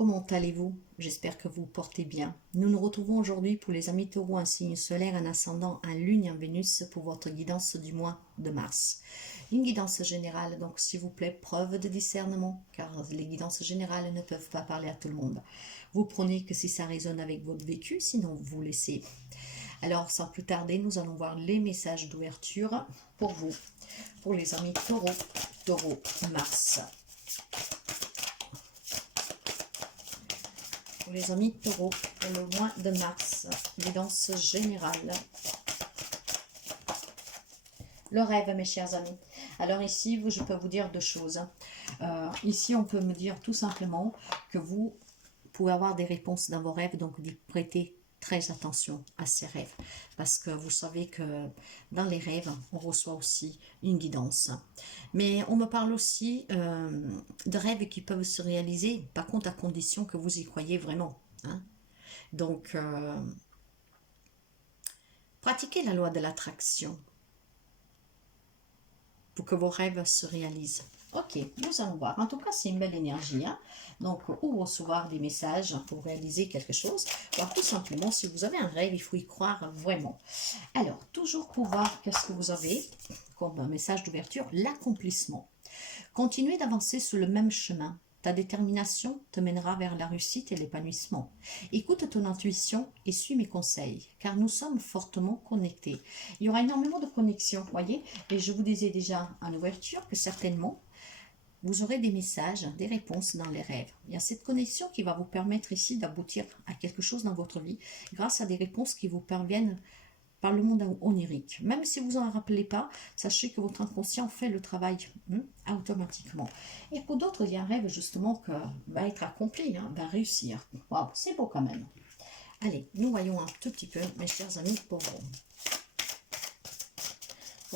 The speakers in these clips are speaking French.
comment allez-vous? J'espère que vous portez bien. Nous nous retrouvons aujourd'hui pour les amis taureaux, un signe solaire, un ascendant, un lune et un Vénus pour votre guidance du mois de mars. Une guidance générale, donc s'il vous plaît, preuve de discernement, car les guidances générales ne peuvent pas parler à tout le monde. Vous prenez que si ça résonne avec votre vécu, sinon vous laissez. Alors sans plus tarder, nous allons voir les messages d'ouverture pour vous, pour les amis taureaux, Mars. Pour les amis taureaux, pour le mois de mars, guidance générale. Le rêve, mes chers amis. Alors ici, je peux vous dire deux choses. Ici, on peut me dire tout simplement que vous pouvez avoir des réponses dans vos rêves, donc d'y prêter très attention à ces rêves. Parce que vous savez que dans les rêves, on reçoit aussi une guidance. Mais on me parle aussi de rêves qui peuvent se réaliser, par contre à condition que vous y croyez vraiment. Hein. Donc, pratiquez la loi de l'attraction pour que vos rêves se réalisent. Ok, nous allons voir. En tout cas, c'est une belle énergie. Hein? Donc, ou recevoir des messages pour réaliser quelque chose. Alors, tout simplement, si vous avez un rêve, il faut y croire vraiment. Alors, toujours pour voir qu'est-ce que vous avez comme un message d'ouverture, l'accomplissement. Continuez d'avancer sur le même chemin. Ta détermination te mènera vers la réussite et l'épanouissement. Écoute ton intuition et suis mes conseils, car nous sommes fortement connectés. Il y aura énormément de connexions, voyez, et je vous disais déjà en ouverture que certainement, vous aurez des messages, des réponses dans les rêves. Il y a cette connexion qui va vous permettre ici d'aboutir à quelque chose dans votre vie, grâce à des réponses qui vous parviennent par le monde onirique. Même si vous n'en rappelez pas, sachez que votre inconscient fait le travail automatiquement. Et pour d'autres, il y a un rêve justement qui va être accompli, va réussir. Waouh, c'est beau quand même. Allez, nous voyons un tout petit peu, mes chers amis, pour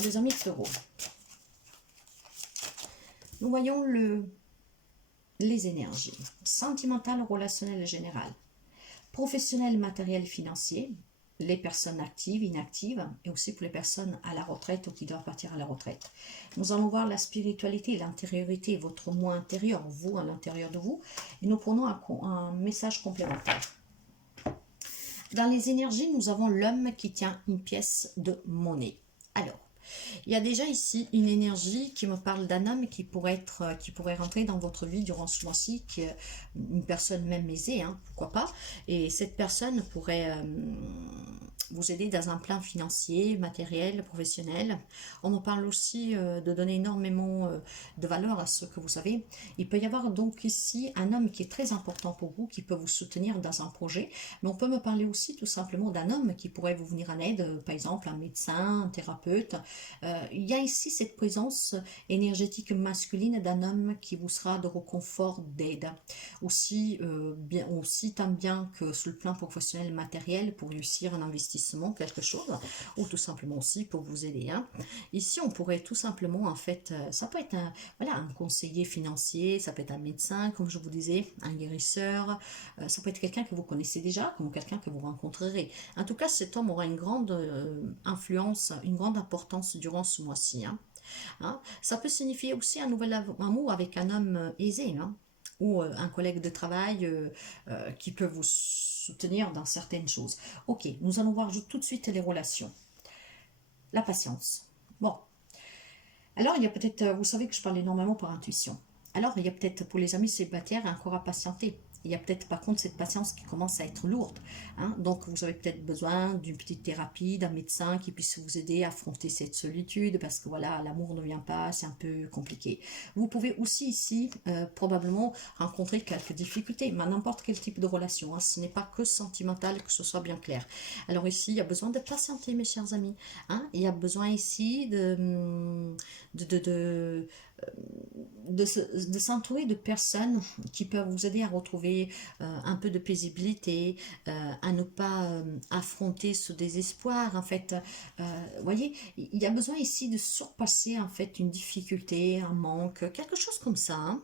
les amis taureaux. Nous voyons les énergies. Sentimentales, relationnelles et générales. Professionnelles, matérielles, financiers. Les personnes actives, inactives, et aussi pour les personnes à la retraite ou qui doivent partir à la retraite. Nous allons voir la spiritualité, l'intériorité, votre moi intérieur, vous à l'intérieur de vous, et nous prenons un message complémentaire. Dans les énergies, nous avons l'homme qui tient une pièce de monnaie. Alors, il y a déjà ici une énergie qui me parle d'un homme qui pourrait rentrer dans votre vie durant ce mois-ci, une personne même aisée, pourquoi pas, et cette personne pourrait vous aider dans un plan financier, matériel, professionnel. On me parle aussi de donner énormément de valeur à ce que vous savez. Il peut y avoir donc ici un homme qui est très important pour vous, qui peut vous soutenir dans un projet, mais on peut me parler aussi tout simplement d'un homme qui pourrait vous venir en aide, par exemple un médecin, un thérapeute. Il y a ici cette présence énergétique masculine d'un homme qui vous sera de réconfort, d'aide. Aussi tant bien que sur le plan professionnel matériel pour réussir un investissement, quelque chose, ou tout simplement aussi pour vous aider. Ici, on pourrait tout simplement, en fait, ça peut être un conseiller financier, ça peut être un médecin, comme je vous disais, un guérisseur, ça peut être quelqu'un que vous connaissez déjà, comme quelqu'un que vous rencontrerez. En tout cas, cet homme aura une grande influence, une grande importance durant ce mois-ci. Ça peut signifier aussi un nouvel amour avec un homme aisé, ou un collègue de travail qui peut vous soutenir dans certaines choses. Ok, nous allons voir tout de suite les relations. La patience. Bon. Alors, il y a peut-être, vous savez que je parle énormément par intuition. Alors, il y a peut-être pour les amis célibataires encore à patienter. Il y a peut-être par contre cette patience qui commence à être lourde. Donc vous avez peut-être besoin d'une petite thérapie, d'un médecin qui puisse vous aider à affronter cette solitude parce que voilà, l'amour ne vient pas, c'est un peu compliqué. Vous pouvez aussi ici probablement rencontrer quelques difficultés, mais n'importe quel type de relation. Ce n'est pas que sentimental, que ce soit bien clair. Alors ici, il y a besoin de patienter, mes chers amis. Il y a besoin ici de s'entourer de personnes qui peuvent vous aider à retrouver un peu de paisibilité, à ne pas affronter ce désespoir. En fait, voyez, il y a besoin ici de surpasser en fait une difficulté, un manque, quelque chose comme ça.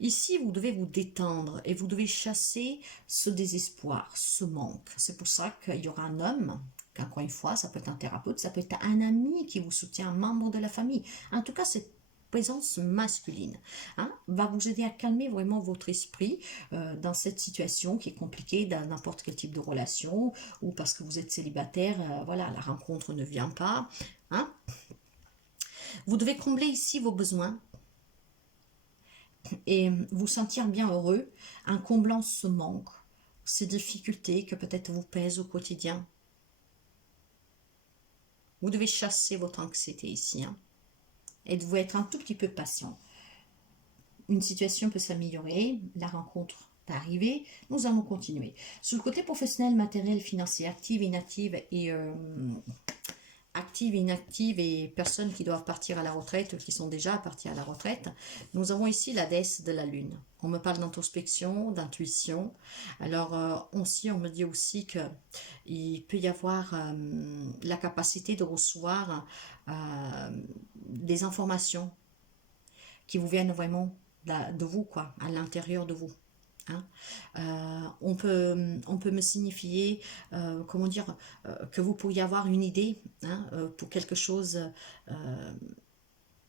Ici, vous devez vous détendre et vous devez chasser ce désespoir, ce manque. C'est pour ça qu'il y aura un homme. Encore une fois, ça peut être un thérapeute, ça peut être un ami qui vous soutient, un membre de la famille. En tout cas, c'est présence masculine, hein, va vous aider à calmer vraiment votre esprit dans cette situation qui est compliquée dans n'importe quel type de relation, ou parce que vous êtes célibataire, voilà, la rencontre ne vient pas. Hein. Vous devez combler ici vos besoins et vous sentir bien heureux en comblant ce manque, ces difficultés que peut-être vous pèsent au quotidien. Vous devez chasser votre anxiété ici, hein, et vous être un tout petit peu patient. Une situation peut s'améliorer, la rencontre peut arriver, nous allons continuer. Sur le côté professionnel, matériel, financier, active, inactive et personnes qui doivent partir à la retraite ou qui sont déjà partis à la retraite, nous avons ici la déesse de la lune. On me parle d'introspection, d'intuition. Alors aussi, on me dit aussi que il peut y avoir la capacité de recevoir des informations qui vous viennent vraiment de vous, quoi, à l'intérieur de vous. Hein. On peut me signifier, comment dire, que vous pourriez avoir une idée, hein, pour quelque chose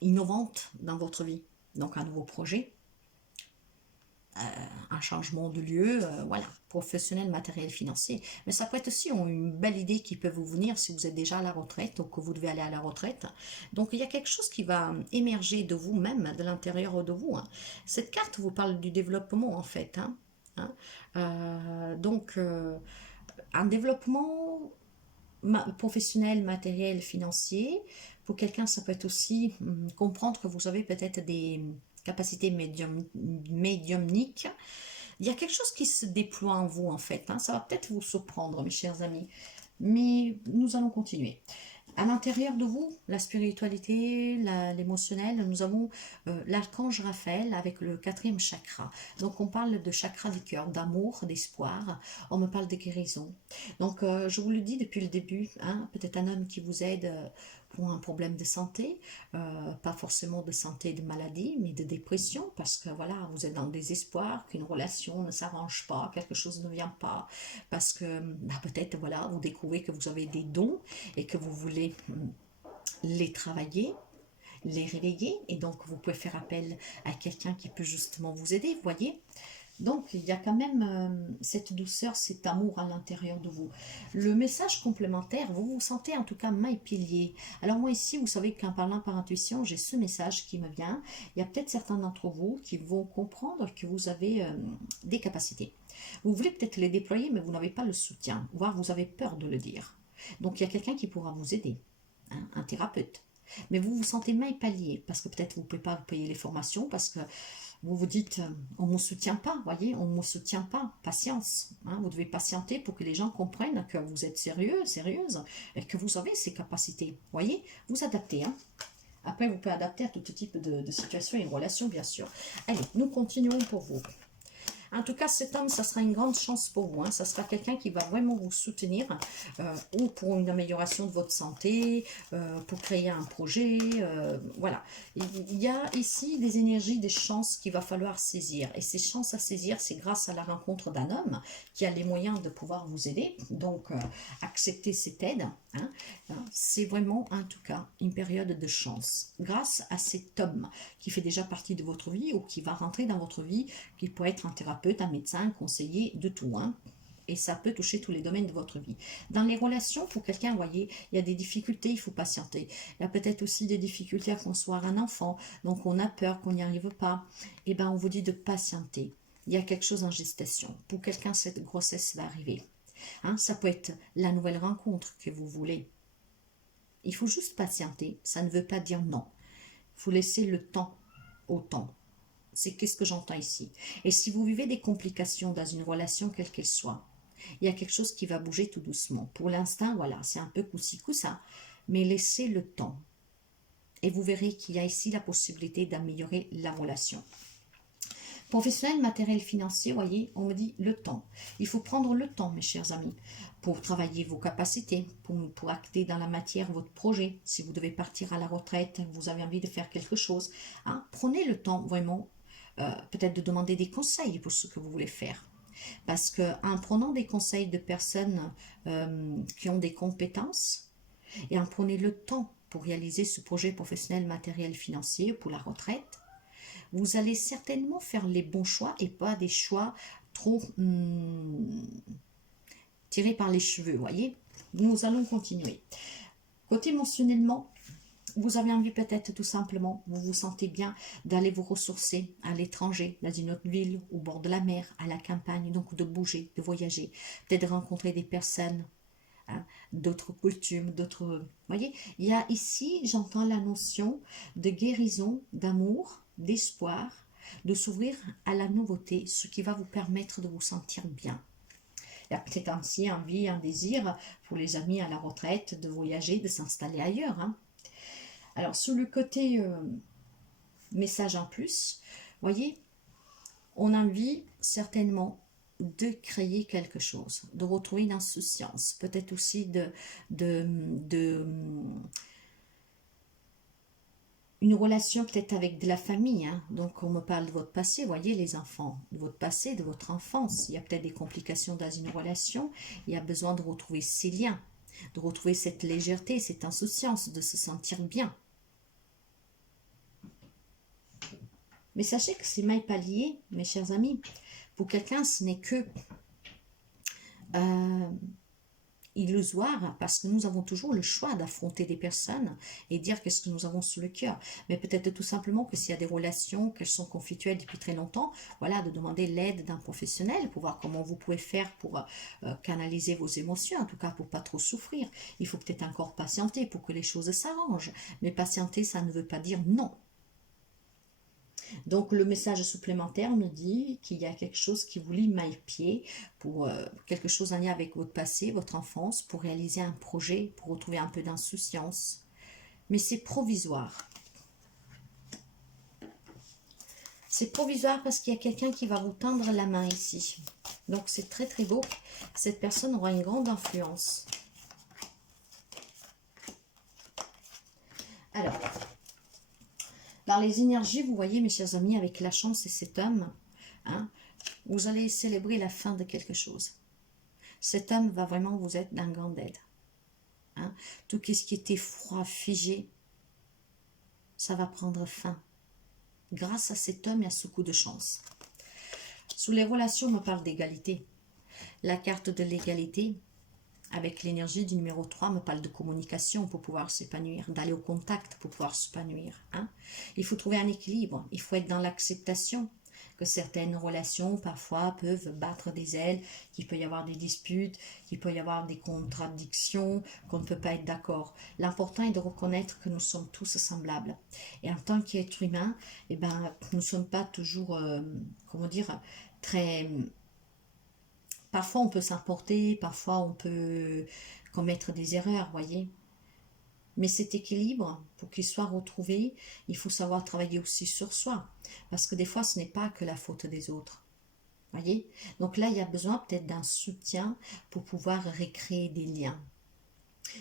innovante dans votre vie. Donc un nouveau projet, un changement de lieu, voilà, professionnel, matériel, financier. Mais ça peut être aussi une belle idée qui peut vous venir si vous êtes déjà à la retraite ou que vous devez aller à la retraite. Donc il y a quelque chose qui va émerger de vous-même, de l'intérieur de vous. Hein. Cette carte vous parle du développement en fait. Hein. Hein. Donc un développement professionnel, matériel, financier. Pour quelqu'un, ça peut être aussi comprendre que vous avez peut-être des capacités médiumniques. Il y a quelque chose qui se déploie en vous, en fait. Hein. Ça va peut-être vous surprendre, mes chers amis. Mais nous allons continuer. À l'intérieur de vous, la spiritualité, l'émotionnel, nous avons l'archange Raphaël avec le 4e chakra. Donc on parle de chakra du cœur, d'amour, d'espoir. On me parle de guérison. Donc je vous le dis depuis le début, hein, peut-être un homme qui vous aide pour un problème de santé, pas forcément de santé, de maladie, mais de dépression, parce que voilà, vous êtes dans le désespoir, qu'une relation ne s'arrange pas, quelque chose ne vient pas, parce que bah, peut-être voilà, vous découvrez que vous avez des dons et que vous voulez les travailler, les réveiller, et donc vous pouvez faire appel à quelqu'un qui peut justement vous aider, vous voyez. Donc, il y a quand même cette douceur, cet amour à l'intérieur de vous. Le message complémentaire, vous vous sentez en tout cas main et pilier. Alors moi ici, vous savez qu'en parlant par intuition, j'ai ce message qui me vient. Il y a peut-être certains d'entre vous qui vont comprendre que vous avez des capacités. Vous voulez peut-être les déployer, mais vous n'avez pas le soutien, voire vous avez peur de le dire. Donc, il y a quelqu'un qui pourra vous aider, hein, un thérapeute. Mais vous vous sentez main et pilier, parce que peut-être vous ne pouvez pas vous payer les formations, parce que vous vous dites, on ne me soutient pas, voyez, on ne me soutient pas, patience. Hein, vous devez patienter pour que les gens comprennent que vous êtes sérieux, sérieuse, et que vous avez ces capacités. Voyez, vous adaptez. Hein. Après, vous pouvez adapter à tout type de situation et de relation, bien sûr. Allez, nous continuons pour vous. En tout cas, cet homme, ça sera une grande chance pour vous. Hein. Ça sera quelqu'un qui va vraiment vous soutenir ou pour une amélioration de votre santé, pour créer un projet. Voilà. Il y a ici des énergies, des chances qu'il va falloir saisir. Et ces chances à saisir, c'est grâce à la rencontre d'un homme qui a les moyens de pouvoir vous aider. Donc, accepter cette aide. Hein. C'est vraiment, en tout cas, une période de chance. Grâce à cet homme qui fait déjà partie de votre vie ou qui va rentrer dans votre vie, qui peut être un thérapeute, un médecin, un conseiller, de tout. Hein. Et ça peut toucher tous les domaines de votre vie. Dans les relations, pour quelqu'un, vous voyez, il y a des difficultés, il faut patienter. Il y a peut-être aussi des difficultés à concevoir un enfant, donc on a peur qu'on n'y arrive pas. Eh bien, on vous dit de patienter. Il y a quelque chose en gestation. Pour quelqu'un, cette grossesse va arriver. Hein, ça peut être la nouvelle rencontre que vous voulez. Il faut juste patienter. Ça ne veut pas dire non. Il faut laisser le temps au temps. C'est qu'est-ce que j'entends ici. Et si vous vivez des complications dans une relation, quelle qu'elle soit, il y a quelque chose qui va bouger tout doucement. Pour l'instant, voilà, c'est un peu coup-ci, coup-ça. Mais laissez le temps. Et vous verrez qu'il y a ici la possibilité d'améliorer la relation. Professionnel, matériel, financier, voyez, on me dit le temps. Il faut prendre le temps, mes chers amis, pour travailler vos capacités, pour acter dans la matière votre projet. Si vous devez partir à la retraite, vous avez envie de faire quelque chose, hein, prenez le temps vraiment, peut-être de demander des conseils pour ce que vous voulez faire. Parce qu'en prenant des conseils de personnes qui ont des compétences, et en prenez le temps pour réaliser ce projet professionnel, matériel, financier pour la retraite. Vous allez certainement faire les bons choix et pas des choix trop tirés par les cheveux, voyez. Nous allons continuer. Côté émotionnellement, vous avez envie peut-être tout simplement, vous vous sentez bien d'aller vous ressourcer à l'étranger, dans une autre ville, au bord de la mer, à la campagne, donc de bouger, de voyager, peut-être de rencontrer des personnes, hein, d'autres coutumes, d'autres... Vous voyez, il y a ici, j'entends la notion de guérison, d'amour, d'espoir, de s'ouvrir à la nouveauté, ce qui va vous permettre de vous sentir bien. Il y a peut-être ainsi envie, un désir pour les amis à la retraite de voyager, de s'installer ailleurs, hein. Alors, sur le côté message en plus, voyez, on a envie certainement de créer quelque chose, de retrouver une insouciance, peut-être aussi une relation peut-être avec de la famille, hein. Donc on me parle de votre passé, voyez les enfants, de votre passé, de votre enfance, il y a peut-être des complications dans une relation, il y a besoin de retrouver ces liens, de retrouver cette légèreté, cette insouciance, de se sentir bien. Mais sachez que c'est mal lié, mes chers amis. Pour quelqu'un, ce n'est que illusoire, parce que nous avons toujours le choix d'affronter des personnes et dire qu'est-ce que nous avons sous le cœur. Mais peut-être tout simplement que s'il y a des relations, qu'elles sont conflictuelles depuis très longtemps, voilà, de demander l'aide d'un professionnel pour voir comment vous pouvez faire pour canaliser vos émotions, en tout cas pour pas trop souffrir. Il faut peut-être encore patienter pour que les choses s'arrangent. Mais patienter, ça ne veut pas dire non. Donc le message supplémentaire me dit qu'il y a quelque chose qui vous lie maille-pied pour quelque chose en lien avec votre passé, votre enfance, pour réaliser un projet, pour retrouver un peu d'insouciance. Mais c'est provisoire. C'est provisoire parce qu'il y a quelqu'un qui va vous tendre la main ici. Donc c'est très très beau. Cette personne aura une grande influence. Alors... dans les énergies, vous voyez, mes chers amis, avec la chance et cet homme, hein, vous allez célébrer la fin de quelque chose. Cet homme va vraiment vous être d'un grand aide. Hein. Tout ce qui était froid, figé, ça va prendre fin. Grâce à cet homme et à ce coup de chance. Sous les relations, on me parle d'égalité. La carte de l'égalité, avec l'énergie du numéro 3, me parle de communication pour pouvoir s'épanouir, d'aller au contact pour pouvoir s'épanouir. Hein. Il faut trouver un équilibre, il faut être dans l'acceptation que certaines relations parfois peuvent battre des ailes, qu'il peut y avoir des disputes, qu'il peut y avoir des contradictions, qu'on ne peut pas être d'accord. L'important est de reconnaître que nous sommes tous semblables. Et en tant qu'être humain, eh ben, nous ne sommes pas toujours, comment dire, très... Parfois, on peut s'emporter, parfois, on peut commettre des erreurs, voyez. Mais cet équilibre, pour qu'il soit retrouvé, il faut savoir travailler aussi sur soi. Parce que des fois, ce n'est pas que la faute des autres. Voyez. Donc là, il y a besoin peut-être d'un soutien pour pouvoir recréer des liens.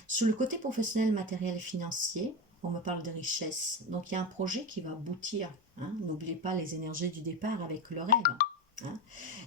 Sur le côté professionnel, matériel et financier, on me parle de richesse. Donc, il y a un projet qui va aboutir. Hein. N'oubliez pas les énergies du départ avec le rêve. Hein.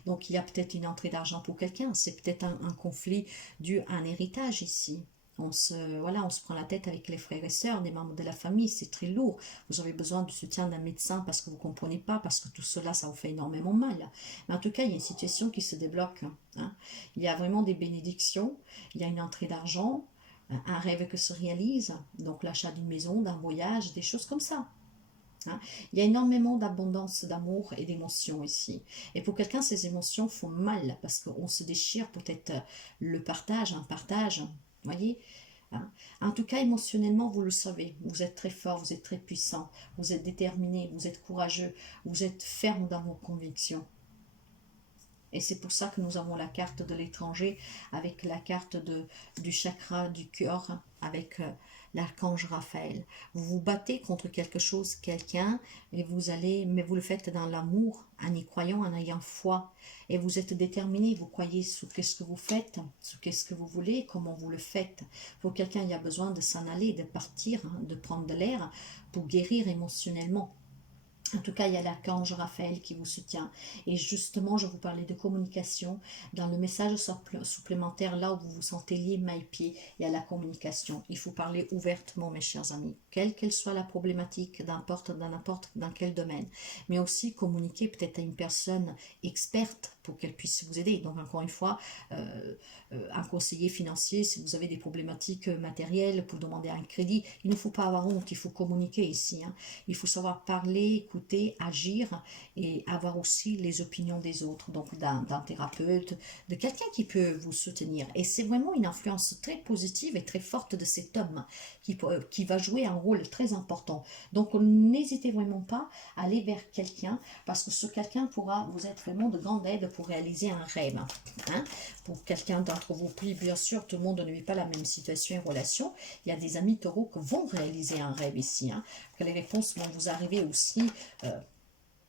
Donc il y a peut-être une entrée d'argent pour quelqu'un, c'est peut-être un conflit dû à un héritage ici. On se prend la tête avec les frères et sœurs, des membres de la famille, c'est très lourd. Vous avez besoin du soutien d'un médecin parce que vous ne comprenez pas, parce que tout cela, ça vous fait énormément mal. Mais en tout cas, il y a une situation qui se débloque. Hein. Il y a vraiment des bénédictions, il y a une entrée d'argent, un rêve qui se réalise, donc l'achat d'une maison, d'un voyage, des choses comme ça. Hein. Il y a énormément d'abondance d'amour et d'émotions ici. Et pour quelqu'un, ces émotions font mal parce qu'on se déchire peut-être le partage, un partage, voyez. Hein. En tout cas, émotionnellement, vous le savez, vous êtes très fort, vous êtes très puissant, vous êtes déterminé, vous êtes courageux, vous êtes ferme dans vos convictions. Et c'est pour ça que nous avons la carte de l'étranger avec la carte du chakra du cœur, avec l'archange Raphaël. Vous vous battez contre quelque chose, quelqu'un, et mais vous le faites dans l'amour, en y croyant, en ayant foi. Et vous êtes déterminé, vous croyez sous qu'est-ce que vous faites, sous qu'est-ce que vous voulez, comment vous le faites. Pour quelqu'un, il y a besoin de s'en aller, de partir, hein, de prendre de l'air pour guérir émotionnellement. En tout cas, il y a l'archange Raphaël qui vous soutient. Et justement, je vous parlais de communication. Dans le message supplémentaire, là où vous vous sentez lié main et pied, il y a la communication. Il faut parler ouvertement, mes chers amis. Quelle qu'elle soit la problématique, n'importe dans quel domaine. Mais aussi communiquer peut-être à une personne experte pour qu'elle puisse vous aider. Donc, encore une fois, un conseiller financier, si vous avez des problématiques matérielles pour demander un crédit, il ne faut pas avoir honte, il faut communiquer ici. Hein. Il faut savoir parler, écouter, agir et avoir aussi les opinions des autres, donc d'un thérapeute, de quelqu'un qui peut vous soutenir. Et c'est vraiment une influence très positive et très forte de cet homme qui va jouer un rôle très important. Donc n'hésitez vraiment pas à aller vers quelqu'un parce que ce quelqu'un pourra vous être vraiment de grande aide pour réaliser un rêve. Hein. Pour quelqu'un d'entre vous, puis bien sûr, tout le monde ne vit pas la même situation et relation. Il y a des amis taureaux qui vont réaliser un rêve ici. Hein. Que les réponses vont vous arriver aussi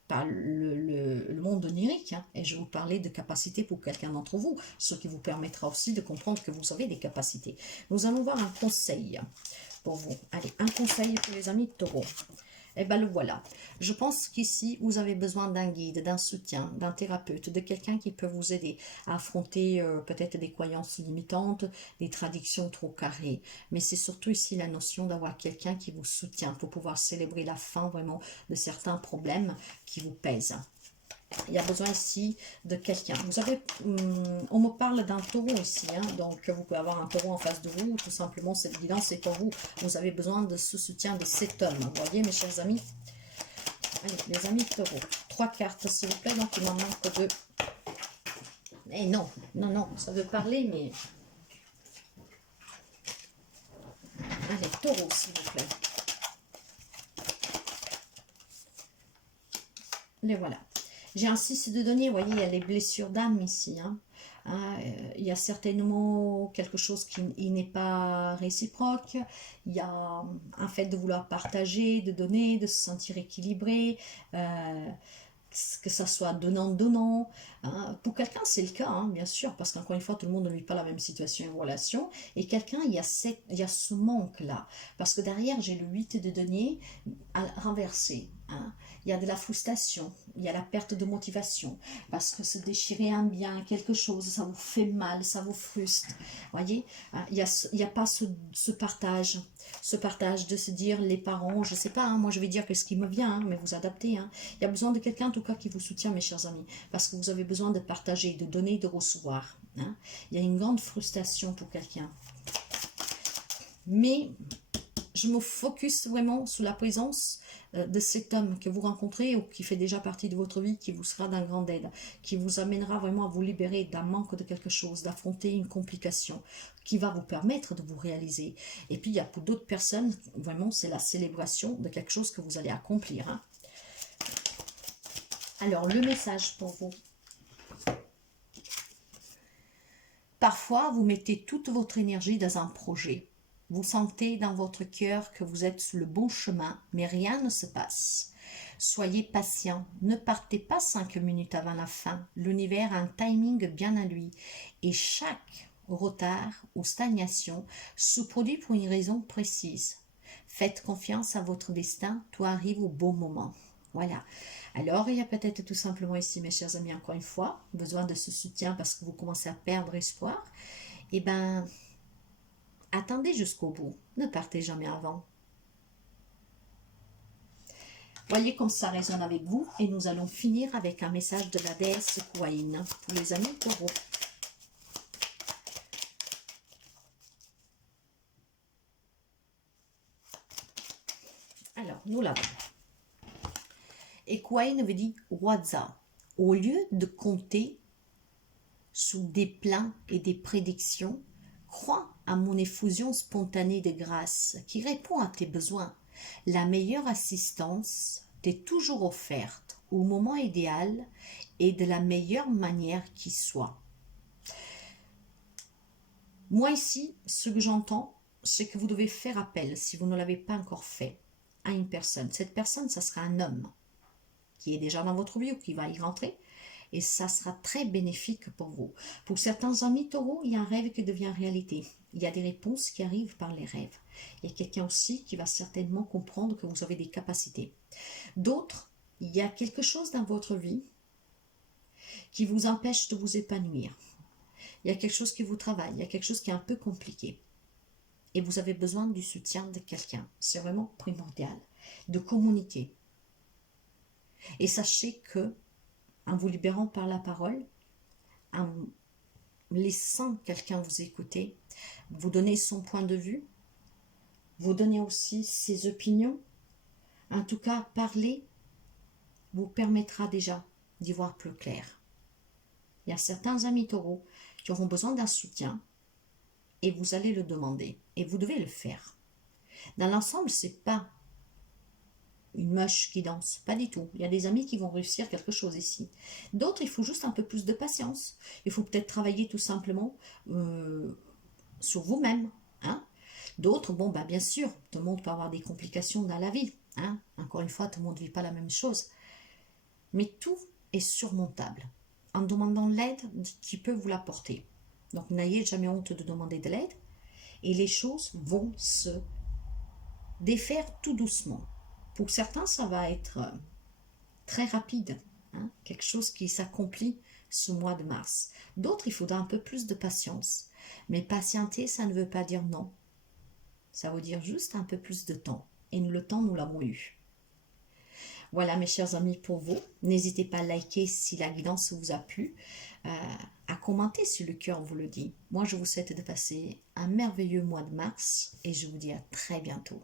par le monde onirique. Hein. Et je vais vous parler de capacités pour quelqu'un d'entre vous, ce qui vous permettra aussi de comprendre que vous avez des capacités. Nous allons voir un conseil pour vous. Allez, un conseil pour les amis taureaux. Et bien le voilà. Je pense qu'ici, vous avez besoin d'un guide, d'un soutien, d'un thérapeute, de quelqu'un qui peut vous aider à affronter peut-être des croyances limitantes, des traditions trop carrées. Mais c'est surtout ici la notion d'avoir quelqu'un qui vous soutient pour pouvoir célébrer la fin vraiment de certains problèmes qui vous pèsent. Il y a besoin ici de quelqu'un. Vous avez, on me parle d'un taureau ici, hein, donc vous pouvez avoir un taureau en face de vous. Tout simplement, cette guidance est pour vous. Vous avez besoin de ce soutien de cet homme. Vous voyez, mes chers amis. Allez, les amis taureaux. 3 cartes, s'il vous plaît. Donc, il m'en manque 2. Eh non, non, non, ça veut parler, mais... Allez, taureau, s'il vous plaît. Les voilà. J'ai un 6 de denier, vous voyez, il y a les blessures d'âme ici. Hein. Il y a certainement quelque chose qui n'est pas réciproque. Il y a un fait de vouloir partager, de donner, de se sentir équilibré. Que ça soit donnant-donnant. Hein. Pour quelqu'un, c'est le cas, hein, bien sûr, parce qu'encore une fois, tout le monde ne vit pas la même situation et relation. Et quelqu'un, il y a ce manque-là. Parce que derrière, j'ai le 8 de denier renversé. Hein. Il y a de la frustration, il y a la perte de motivation, parce que se déchirer un bien, quelque chose, ça vous fait mal, ça vous frustre. Voyez, il y a pas ce partage de se dire, les parents, je sais pas, hein, moi je vais dire que ce qui me vient, hein, mais vous adaptez. Hein. Il y a besoin de quelqu'un, en tout cas, qui vous soutient, mes chers amis, parce que vous avez besoin de partager, de donner, de recevoir. Hein. Il y a une grande frustration pour quelqu'un. Mais je me focus vraiment sur la présence de cet homme que vous rencontrez ou qui fait déjà partie de votre vie, qui vous sera d'un grand aide, qui vous amènera vraiment à vous libérer d'un manque de quelque chose, d'affronter une complication, qui va vous permettre de vous réaliser. Et puis il y a pour d'autres personnes, vraiment c'est la célébration de quelque chose que vous allez accomplir. Hein. Alors le message pour vous. Parfois vous mettez toute votre énergie dans un projet. Vous sentez dans votre cœur que vous êtes sur le bon chemin, mais rien ne se passe. Soyez patient, ne partez pas 5 minutes avant la fin. L'univers a un timing bien à lui. Et chaque retard ou stagnation se produit pour une raison précise. Faites confiance à votre destin, tout arrive au bon moment. Voilà. Alors, il y a peut-être tout simplement ici, mes chers amis, encore une fois, besoin de ce soutien parce que vous commencez à perdre espoir. Eh bien... attendez jusqu'au bout, ne partez jamais avant. Voyez comme ça résonne avec vous et nous allons finir avec un message de la déesse Kuain pour les amis taureaux. Alors, nous l'avons. Et Kuain veut dire Waza. Au lieu de compter sous des plans et des prédictions, crois à mon effusion spontanée de grâce qui répond à tes besoins. La meilleure assistance t'est toujours offerte au moment idéal et de la meilleure manière qui soit. Moi ici, ce que j'entends, c'est que vous devez faire appel, si vous ne l'avez pas encore fait, à une personne. Cette personne, ça sera un homme qui est déjà dans votre vie ou qui va y rentrer. Et ça sera très bénéfique pour vous. Pour certains amis taureaux, il y a un rêve qui devient réalité. Il y a des réponses qui arrivent par les rêves. Il y a quelqu'un aussi qui va certainement comprendre que vous avez des capacités. D'autres, il y a quelque chose dans votre vie qui vous empêche de vous épanouir. Il y a quelque chose qui vous travaille, il y a quelque chose qui est un peu compliqué. Et vous avez besoin du soutien de quelqu'un. C'est vraiment primordial de communiquer. Et sachez que, en vous libérant par la parole, en laissant quelqu'un vous écouter, vous donner son point de vue, vous donner aussi ses opinions, en tout cas parler, vous permettra déjà d'y voir plus clair. Il y a certains amis taureaux qui auront besoin d'un soutien et vous allez le demander et vous devez le faire. Dans l'ensemble, c'est pas une mèche qui danse, pas du tout. Il y a des amis qui vont réussir quelque chose ici. D'autres, il faut juste un peu plus de patience. Il faut peut-être travailler tout simplement sur vous-même. Hein. D'autres, bon, bah, bien sûr, tout le monde peut avoir des complications dans la vie. Hein. Encore une fois, tout le monde ne vit pas la même chose. Mais tout est surmontable en demandant l'aide qui peut vous l'apporter. Donc, n'ayez jamais honte de demander de l'aide et les choses vont se défaire tout doucement. Pour certains, ça va être très rapide, hein, quelque chose qui s'accomplit ce mois de mars. D'autres, il faudra un peu plus de patience. Mais patienter, ça ne veut pas dire non. Ça veut dire juste un peu plus de temps. Et le temps, nous l'avons eu. Voilà mes chers amis pour vous. N'hésitez pas à liker si la guidance vous a plu, à commenter si le cœur vous le dit. Moi, je vous souhaite de passer un merveilleux mois de mars et je vous dis à très bientôt.